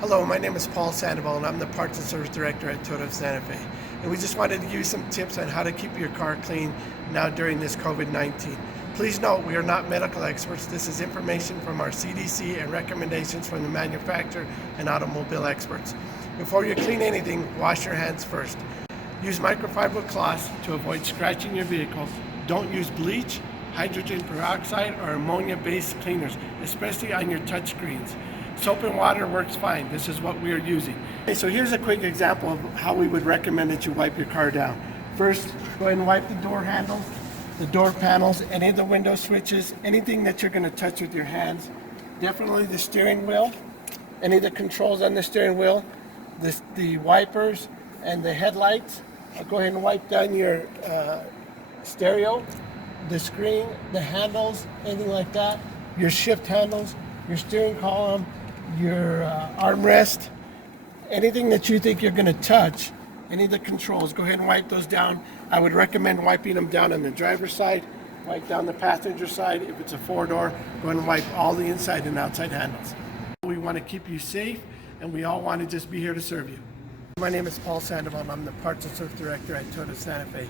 Hello, my name is Paul Sandoval and I'm the Parts and Service Director at Toyota of Santa Fe. And we just wanted to give you some tips on how to keep your car clean now during this COVID-19. Please note, we are not medical experts. This is information from our CDC and recommendations from the manufacturer and automobile experts. Before you clean anything, wash your hands first. Use microfiber cloths to avoid scratching your vehicle. Don't use bleach, hydrogen peroxide, or ammonia-based cleaners, especially on your touch screens. Soap and water works fine. This is what we are using. Okay, so here's a quick example of how we would recommend that you wipe your car down. First, go ahead and wipe the door handles, the door panels, any of the window switches, anything that you're going to touch with your hands. Definitely the steering wheel, any of the controls on the steering wheel, the wipers, and the headlights. Go ahead and wipe down your stereo, the screen, the handles, anything like that, your shift handles, your steering column, your armrest, anything that you think you're going to touch, any of the controls, go ahead and wipe those down. I would recommend wiping them down on the driver's side, wipe down the passenger side. If it's a four-door, go ahead and wipe all the inside and outside handles. We want to keep you safe, and we all want to just be here to serve you. My name is Paul Sandoval, and I'm the Parts and Service Director at Toyota Santa Fe.